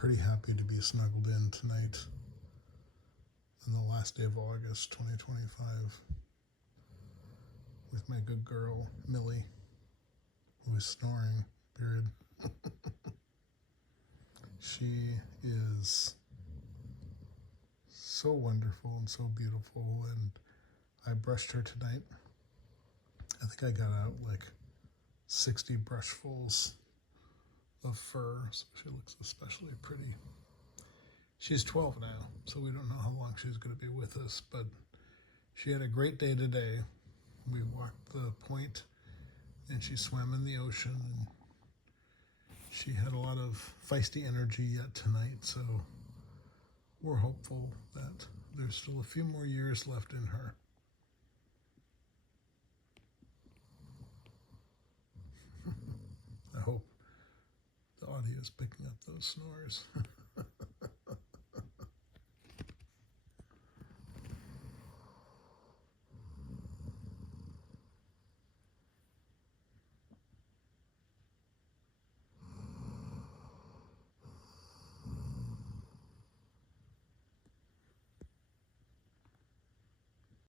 pretty happy to be snuggled in tonight on the last day of August 2025 with my good girl, Millie, who is snoring, period. She is so wonderful and so beautiful, and I brushed her tonight. I think I got out like 60 brushfuls of fur, so she looks especially pretty. She's 12 now, so we don't know how long she's going to be with us, but she had a great day today. We walked the point, and she swam in the ocean, and she had a lot of feisty energy yet tonight, so we're hopeful that there's still a few more years left in her. I hope the audio is picking up those snores.